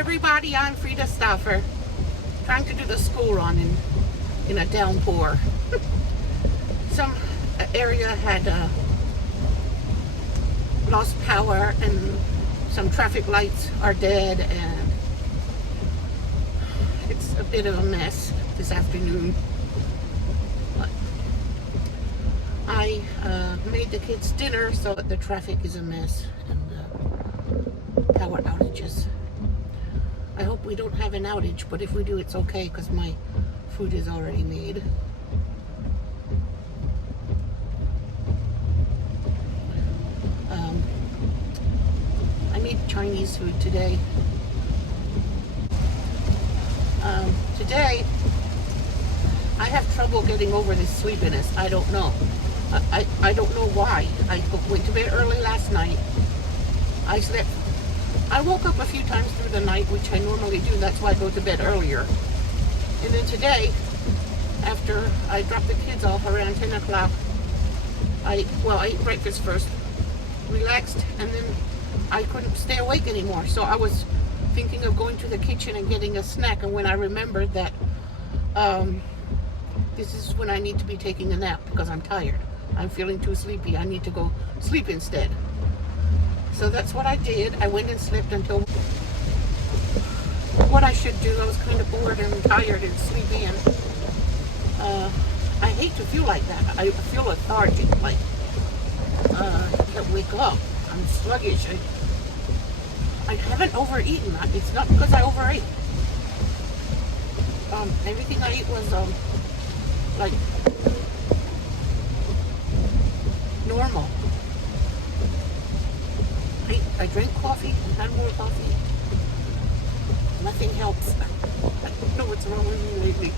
everybody, I'm Frida Stauffer, trying to do the school run in a downpour. Some area had lost power and some traffic lights are dead, and it's a bit of a mess this afternoon. But I made the kids dinner, so the traffic is a mess and power outages. I hope we don't have an outage, but if we do, it's okay because my food is already made. I made Chinese food today. Today, I have trouble getting over this sleepiness. I don't know. I don't know why. I went to bed early last night. I woke up a few times through the night, which I normally do. That's why I go to bed earlier. And then today, after I dropped the kids off around 10 o'clock, I ate breakfast first, relaxed, and then I couldn't stay awake anymore. So I was thinking of going to the kitchen and getting a snack. And when I remembered that this is when I need to be taking a nap because I'm tired. I'm feeling too sleepy. I need to go sleep instead. So that's what I did. I went and slept until what I should do. I was kind of bored and tired and sleepy, and I hate to feel like that. I feel lethargic, like I can't wake up. I'm sluggish. I haven't overeaten. It's not because I overate. Everything I ate was like normal. I drank coffee and had more coffee. Nothing helps. I don't know what's wrong with me lately.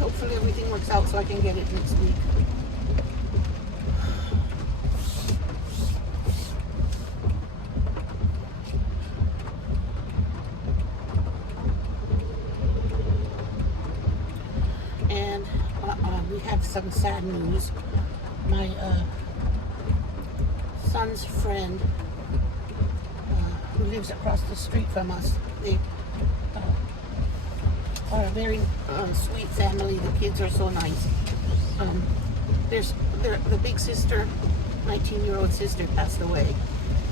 Hopefully everything works out so I can get it next week. And we have some sad news. My son's friend, who lives across the street from us, they are a very sweet family. The kids are so nice. The big sister, 19-year-old sister, passed away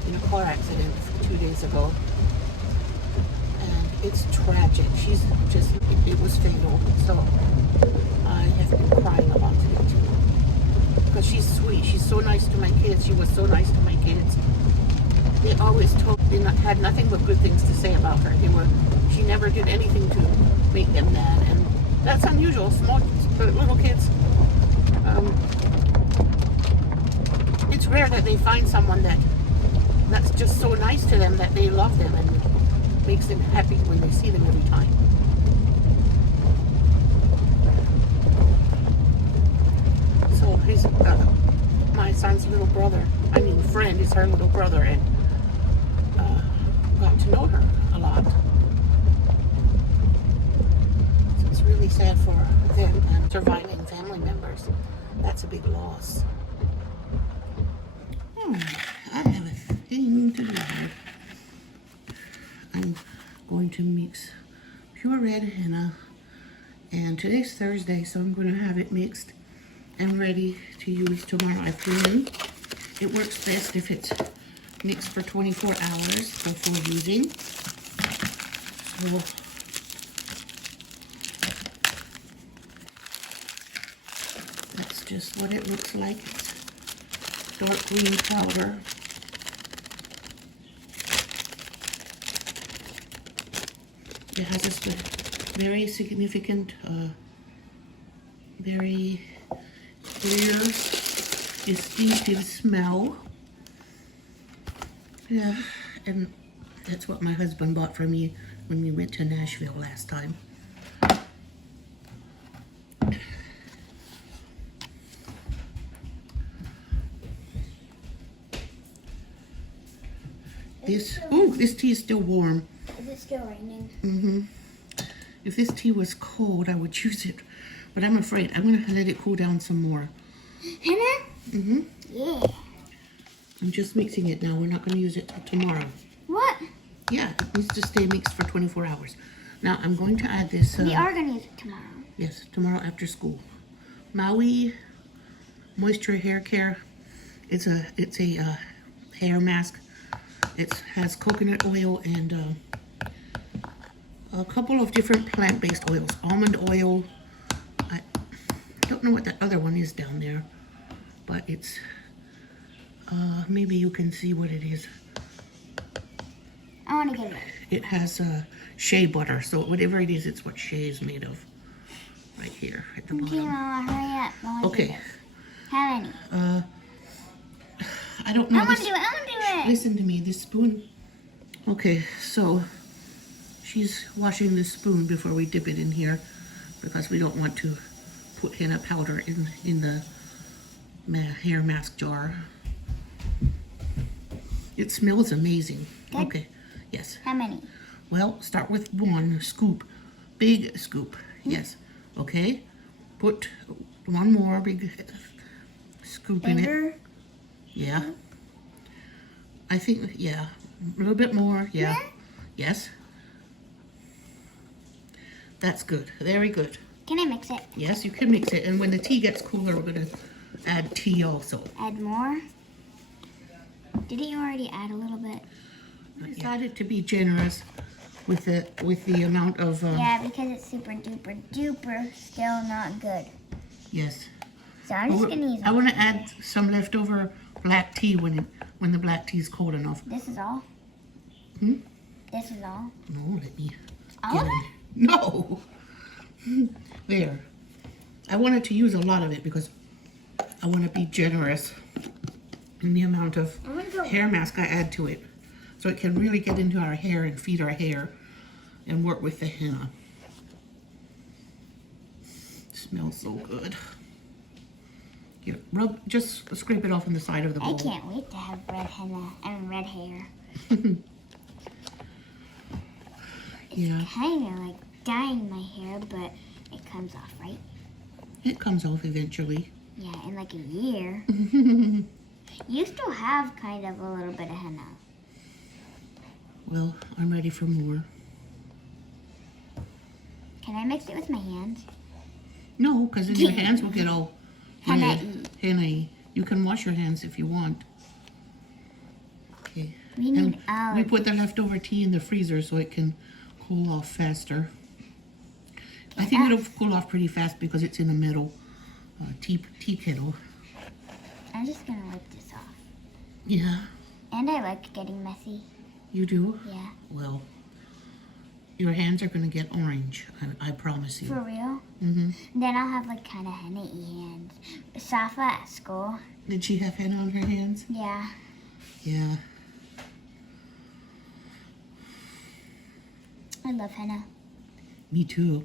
in a car accident 2 days ago. And it's tragic. It was fatal. So I have been crying about it too. Because she's sweet. She's so nice to my kids. She was so nice to my kids. They always had nothing but good things to say about her. She never did anything to make them mad, and that's unusual. Little kids. It's rare that they find someone that's just so nice to them that they love them and makes them happy when they see them every time. So my son's little brother, friend, is her little brother, and got to know her a lot. So it's really sad for them and surviving family members. That's a big loss. I have a thing to do. I'm going to mix pure red henna, and today's Thursday, so I'm going to have it mixed and ready to use tomorrow afternoon. It works best if it's mixed for 24 hours before using. So that's just what it looks like. It's dark green powder. It has this very significant, very clear, distinctive smell. Yeah, and that's what my husband bought for me when we went to Nashville last time. This tea is still warm. Is it still raining? Mm-hmm. If this tea was cold, I would choose it, but I'm afraid I'm gonna let it cool down some more. Henna? Mm-hmm. Yeah. I'm just mixing it now. We're not going to use it till tomorrow. What? Yeah, it needs to stay mixed for 24 hours. Now, I'm going to add this. We are going to use it tomorrow. Yes, tomorrow after school. Maui Moisture Hair Care. It's a hair mask. It has coconut oil and a couple of different plant-based oils. Almond oil. I don't know what that other one is down there, but it's maybe you can see what it is. I want to get it. It has shea butter, so whatever it is, it's what shea is made of. Right here at the Okay, bottom. Mama, hurry up. I want to Okay. do this. How many? I don't know. I want to do it. I want to do it. Listen to me. This spoon. Okay, so she's washing this spoon before we dip it in here because we don't want to put henna powder in the hair mask jar. It smells amazing. Good. Okay. Yes. How many? Well, start with one scoop. Big scoop. Yes. Okay. Put one more big scoop in it. Bigger? Yeah. I think, yeah. A little bit more. Yeah. Yes. That's good. Very good. Can I mix it? Yes, you can mix it. And when the tea gets cooler, we're going to add tea also. Add more? Didn't you already add a little bit? I decided to be generous with the amount of... Yeah, because it's super duper duper still not good. Yes. So I'm just going to use I want to add some leftover black tea when the black tea is cold enough. This is all? Hmm? This is all? No, let me All of get it? it. No. There. I wanted to use a lot of it because I want to be generous in the amount of hair mask I add to it. So it can really get into our hair and feed our hair and work with the henna. It smells so good. Here, just scrape it off on the side of the bowl. I can't wait to have red henna and red hair. Yeah. Kind of like dyeing my hair, but it comes off, right? It comes off eventually. Yeah, in like a year. You still have kind of a little bit of henna. Well, I'm ready for more. Can I mix it with my hands? No, because then your hands will get all Henna-y. henna-y. You can wash your hands if you want. Okay. We need And all we of put the leftover tea in the freezer so it can cool off faster. I think it'll cool off pretty fast because it's in the metal tea kettle. I'm just gonna wipe this off. Yeah, And I like getting messy. you do? Yeah. Well, your hands are going to get orange. I promise you. For real? Mm-hmm. Then I'll have like kind of henna-y hands. Safa at school. Did she have henna on her hands? Yeah. Yeah. I love henna. Me too.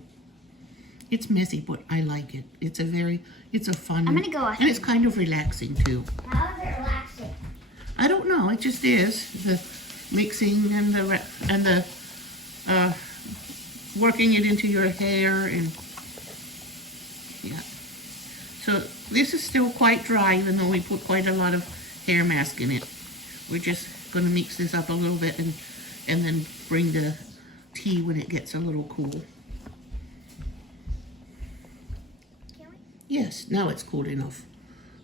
It's messy, but I like it. It's a fun. I'm gonna go wash And it's it. kind of relaxing too. How is it relaxing? I don't know. It just is the mixing and the working it into your hair and yeah. So this is still quite dry, even though we put quite a lot of hair mask in it. We're just going to mix this up a little bit and then bring the tea when it gets a little cool. Can we? Yes, now it's cool enough.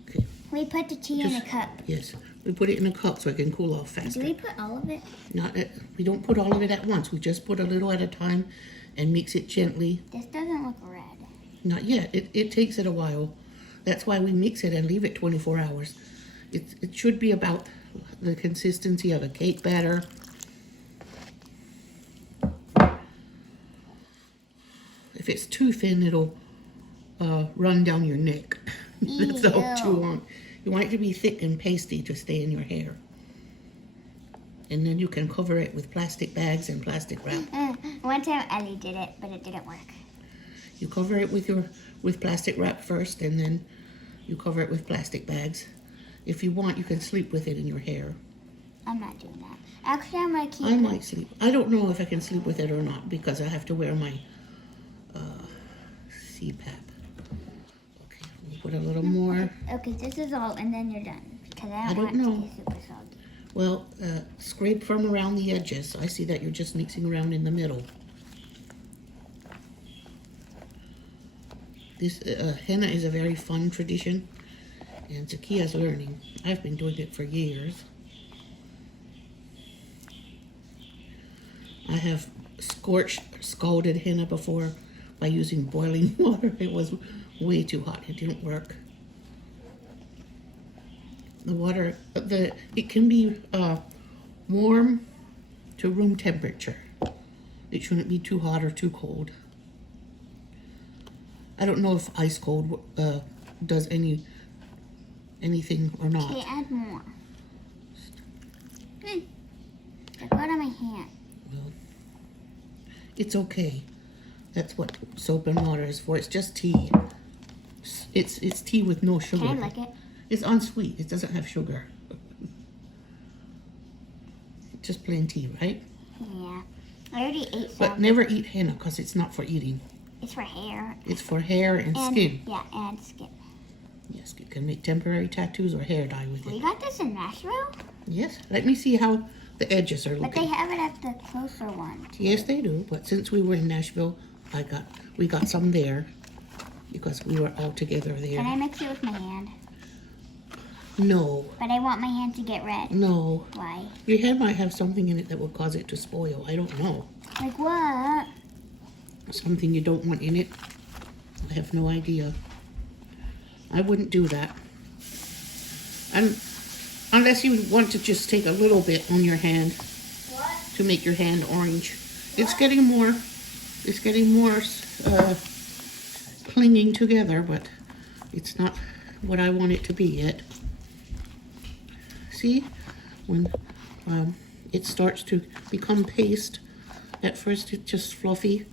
Okay. We put the tea in a cup. Yes, we put it in a cup so it can cool off faster. Do we put all of it? We don't put all of it at once. We just put a little at a time and mix it gently. This doesn't look red. Not yet. It takes it a while. That's why we mix it and leave it 24 hours. It should be about the consistency of a cake batter. If it's too thin, it'll run down your neck. That's all too long. You want it to be thick and pasty to stay in your hair. And then you can cover it with plastic bags and plastic wrap. One time Ellie did it, but it didn't work. You cover it with plastic wrap first, and then you cover it with plastic bags. If you want, you can sleep with it in your hair. I'm not doing that. Actually, I'm gonna keep I might sleep. I don't know if I can sleep with it or not because I have to wear my CPAP. Okay, we'll put a little more. Okay, this is all, and then you're done. Because I I don't don't know. want it to be super soggy. Well, scrape from around the edges. I see that you're just mixing around in the middle. This henna is a very fun tradition, and Zakia's learning. I've been doing it for years. I have scalded henna before by using boiling water. It was way too hot. It didn't work. The water, it can be warm to room temperature. It shouldn't be too hot or too cold. I don't know if ice cold does anything or not. Okay, add more. It got on my hand. Well, it's okay. That's what soap and water is for. It's just tea. It's tea with no sugar. Can I lick it? It's unsweet. It doesn't have sugar. Just plain tea, right? Yeah. I already ate some. But never eat henna because it's not for eating. It's for hair. It's for hair and skin. Yeah, and skin. Yes, you can make temporary tattoos or hair dye with We it. got this in Nashville, Yes, let me see how the edges are but they looking. have it at the closer one. Too. Yes, they do. But since we were in Nashville, we got some there because we were all together there. Can I mix it with my hand? No, But I want my hand to get red. no. Why? Your hair might have something in it that will cause it to spoil. I don't know. Like what? Something you don't want in it. I have no idea. I wouldn't do that. And unless you want to just take a little bit on your hand to make your hand orange. It's getting more clinging together, but it's not what I want it to be yet. See, when it starts to become paste, at first it's just fluffy,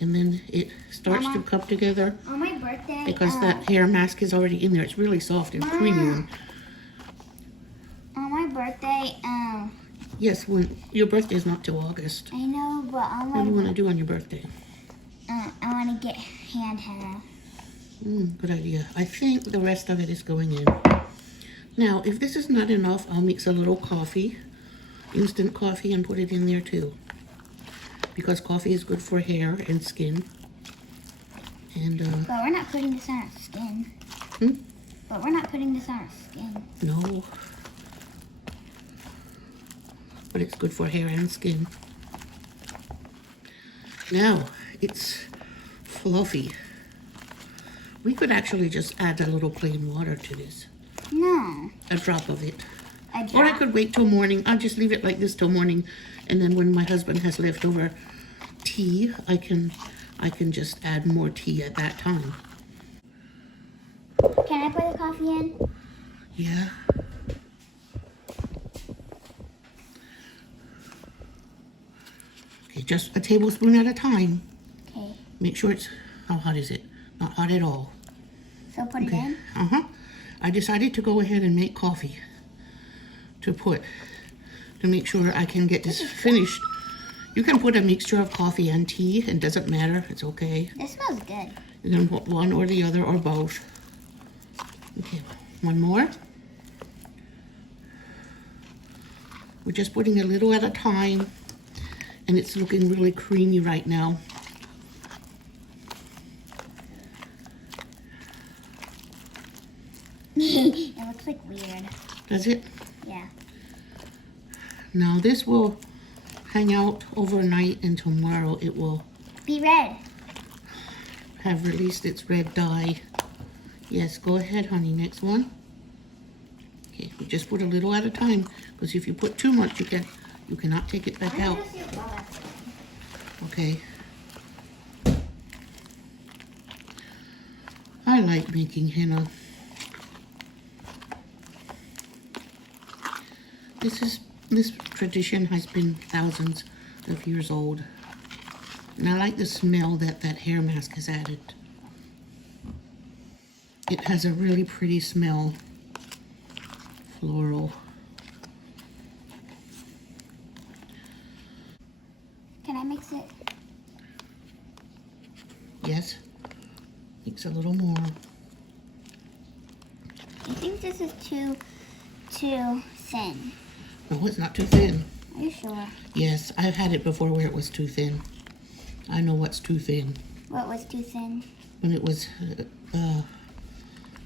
and then it starts to come together On my birthday. because that hair mask is already in there. It's really soft and creamy. On my birthday, Yes, when your birthday is not till August. I know, but on What do you my want to do on your birthday? I want to get hand henna. Good idea. I think the rest of it is going in. Now, if this is not enough, I'll mix a little coffee, instant coffee, and put it in there too. Because coffee is good for hair and skin. And, But we're not putting this on our skin. But we're not putting this on our skin. no. But it's good for hair and skin. Now, it's fluffy. We could actually just add a little plain water to this. No. A drop of it. A Or I drop. could wait till morning. I'll just leave it like this till morning. And then when my husband has leftover tea, I can just add more tea at that time. Can I put the coffee in? Yeah. Okay, just a tablespoon at a time. Okay. Make sure it's, how hot is it? Not hot at all. So put it in. I decided to go ahead and make coffee to make sure I can get this finished. You can put a mixture of coffee and tea. It doesn't matter. It's okay. This smells good. You can put one or the other or both. Okay, one more. We're just putting a little at a time, and it's looking really creamy right now. It looks like weird. Does it? Yeah. Now this will hang out overnight, and tomorrow it will Be red. have released its red dye. Yes, go ahead, honey. Next one. Okay, we just put a little at a time, because if you put too much, you cannot take it back out. Okay. I like making henna. This tradition has been thousands of years old. And I like the smell that hair mask has added. It has a really pretty smell. Floral. Can I mix it? Yes. Mix a little more. I think this is too too thin. No, it's not too thin. Are you sure? Yes, I've had it before where it was too thin. I know what's too thin. What was too thin? When it was,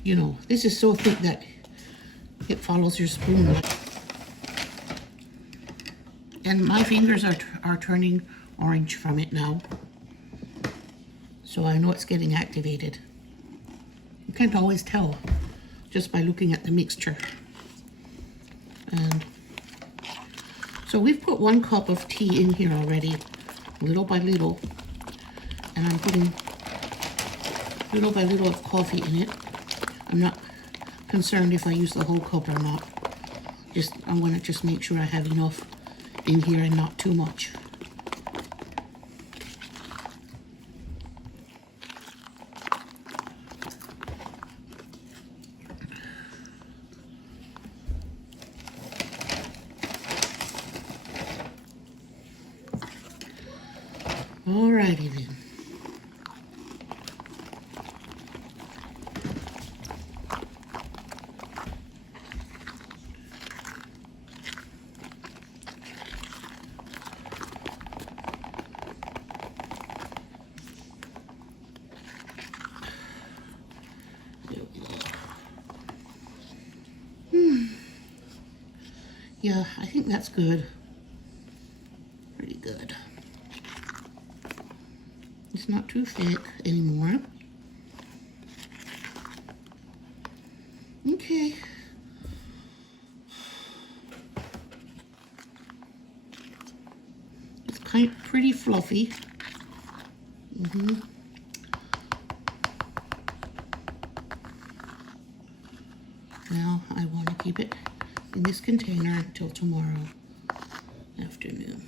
you know, this is so thick that it follows your spoon. And my fingers are turning orange from it now. So I know it's getting activated. You can't always tell just by looking at the mixture. And so we've put 1 cup of tea in here already, little by little. And I'm putting little by little of coffee in it. I'm not concerned if I use the whole cup or not. I want to just make sure I have enough in here and not too much. Alrighty then. Yeah, I think that's good. Pretty good. It's not too thick anymore. Okay. It's pretty fluffy. Now I want to keep it in this container until tomorrow afternoon.